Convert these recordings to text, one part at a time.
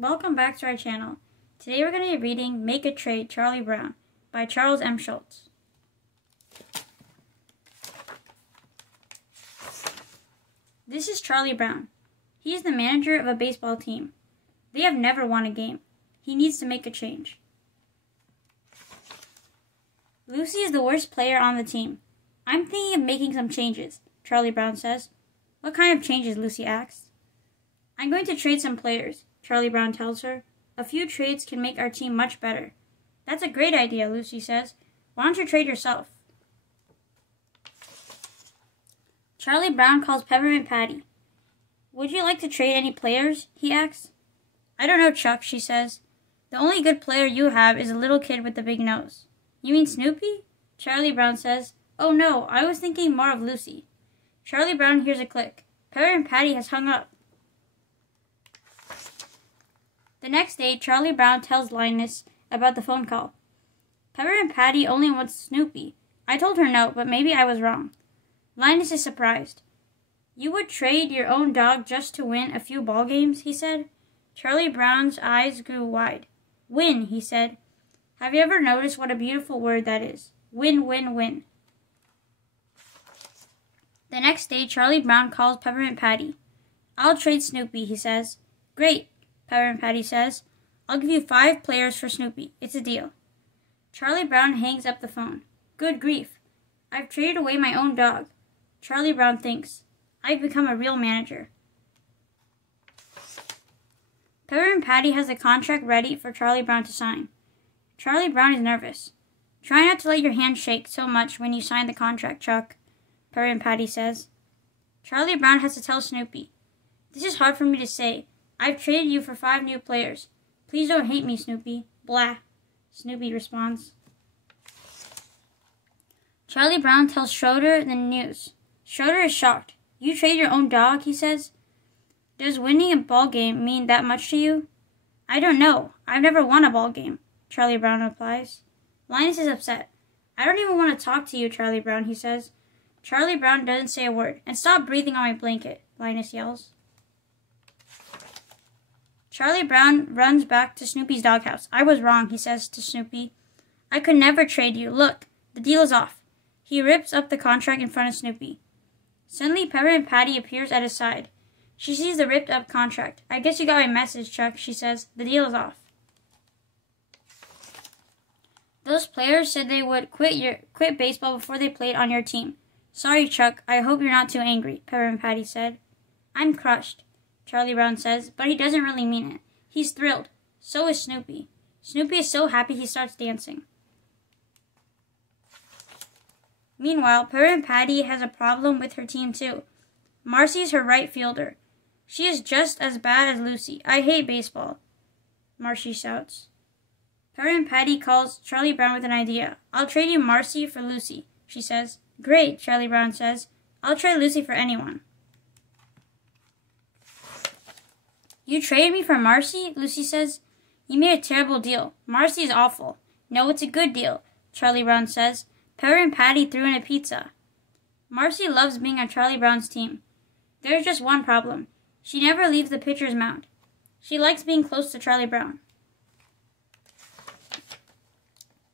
Welcome back to our channel. Today we're going to be reading Make a Trade, Charlie Brown by Charles M. Schulz. This is Charlie Brown. He is the manager of a baseball team. They have never won a game. He needs to make a change. Lucy is the worst player on the team. I'm thinking of making some changes, Charlie Brown says. What kind of changes, Lucy asks. I'm going to trade some players, Charlie Brown tells her. A few trades can make our team much better. That's a great idea, Lucy says. Why don't you trade yourself? Charlie Brown calls Peppermint Patty. Would you like to trade any players? He asks. I don't know, Chuck, she says. The only good player you have is a little kid with the big nose. You mean Snoopy? Charlie Brown says. Oh no, I was thinking more of Lucy. Charlie Brown hears a click. Peppermint Patty has hung up. The next day, Charlie Brown tells Linus about the phone call. Peppermint Patty only wants Snoopy. I told her no, but maybe I was wrong. Linus is surprised. You would trade your own dog just to win a few ball games, he said. Charlie Brown's eyes grew wide. Win, he said. Have you ever noticed what a beautiful word that is? Win, win, win. The next day, Charlie Brown calls Peppermint Patty. I'll trade Snoopy, he says. Great, Peppermint Patty says. I'll give you 5 players for Snoopy. It's a deal. Charlie Brown hangs up the phone. Good grief. I've traded away my own dog. Charlie Brown thinks. I've become a real manager. Peppermint Patty has a contract ready for Charlie Brown to sign. Charlie Brown is nervous. Try not to let your hand shake so much when you sign the contract, Chuck, Peppermint Patty says. Charlie Brown has to tell Snoopy. This is hard for me to say. I've traded you for 5 new players. Please don't hate me, Snoopy. Blah, Snoopy responds. Charlie Brown tells Schroeder the news. Schroeder is shocked. You trade your own dog, he says. Does winning a ball game mean that much to you? I don't know. I've never won a ball game, Charlie Brown replies. Linus is upset. I don't even want to talk to you, Charlie Brown, he says. Charlie Brown doesn't say a word. And stop breathing on my blanket, Linus yells. Charlie Brown runs back to Snoopy's doghouse. I was wrong, he says to Snoopy. I could never trade you. Look, the deal is off. He rips up the contract in front of Snoopy. Suddenly, Peppermint Patty appears at his side. She sees the ripped-up contract. I guess you got my message, Chuck, she says. The deal is off. Those players said they would quit baseball before they played on your team. Sorry, Chuck. I hope you're not too angry, Peppermint Patty said. I'm crushed, Charlie Brown says, but he doesn't really mean it. He's thrilled. So is Snoopy. Snoopy is so happy he starts dancing. Meanwhile, Peppermint Patty has a problem with her team too. Marcy's her right fielder. She is just as bad as Lucy. I hate baseball, Marcy shouts. Peppermint Patty calls Charlie Brown with an idea. I'll trade you Marcy for Lucy, she says. Great, Charlie Brown says. I'll trade Lucy for anyone. You traded me for Marcy? Lucy says. You made a terrible deal. Marcy is awful. No, it's a good deal, Charlie Brown says. Peppermint Patty threw in a pizza. Marcy loves being on Charlie Brown's team. There's just one problem. She never leaves the pitcher's mound. She likes being close to Charlie Brown.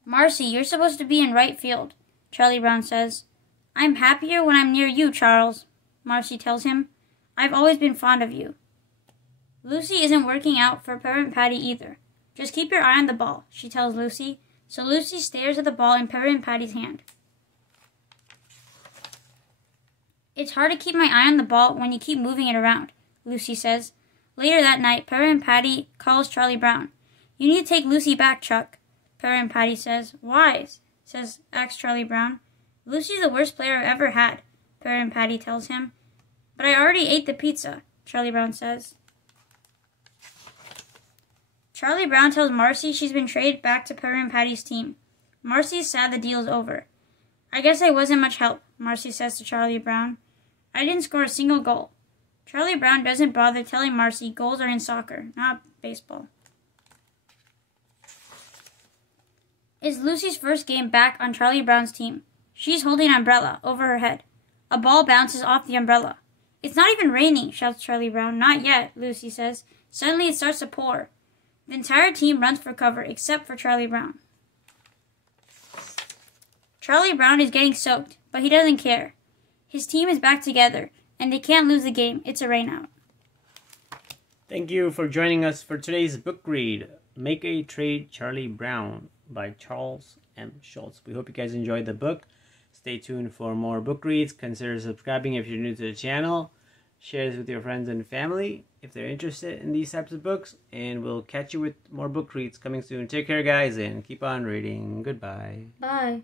Marcy, you're supposed to be in right field, Charlie Brown says. I'm happier when I'm near you, Charles, Marcy tells him. I've always been fond of you. Lucy isn't working out for Peppermint Patty either. Just keep your eye on the ball, she tells Lucy. So Lucy stares at the ball in Peppermint Patty's hand. It's hard to keep my eye on the ball when you keep moving it around, Lucy says. Later that night, Peppermint Patty calls Charlie Brown. You need to take Lucy back, Chuck, Peppermint Patty says. Why? asks Charlie Brown. Lucy's the worst player I've ever had, Peppermint Patty tells him. But I already ate the pizza, Charlie Brown says. Charlie Brown tells Marcy she's been traded back to Peppermint Patty's team. Marcy is sad the deal's over. I guess I wasn't much help, Marcy says to Charlie Brown. I didn't score a single goal. Charlie Brown doesn't bother telling Marcy goals are in soccer, not baseball. It's Lucy's first game back on Charlie Brown's team. She's holding an umbrella over her head. A ball bounces off the umbrella. It's not even raining, shouts Charlie Brown. Not yet, Lucy says. Suddenly it starts to pour. The entire team runs for cover except for Charlie Brown. Charlie Brown is getting soaked, but he doesn't care. His team is back together, and they can't lose the game. It's a rainout. Thank you for joining us for today's book read, Make a Trade, Charlie Brown by Charles M. Schulz. We hope you guys enjoyed the book. Stay tuned for more book reads. Consider subscribing if you're new to the channel. Share this with your friends and family if they're interested in these types of books. And we'll catch you with more book reads coming soon. Take care, guys, and keep on reading. Goodbye. Bye.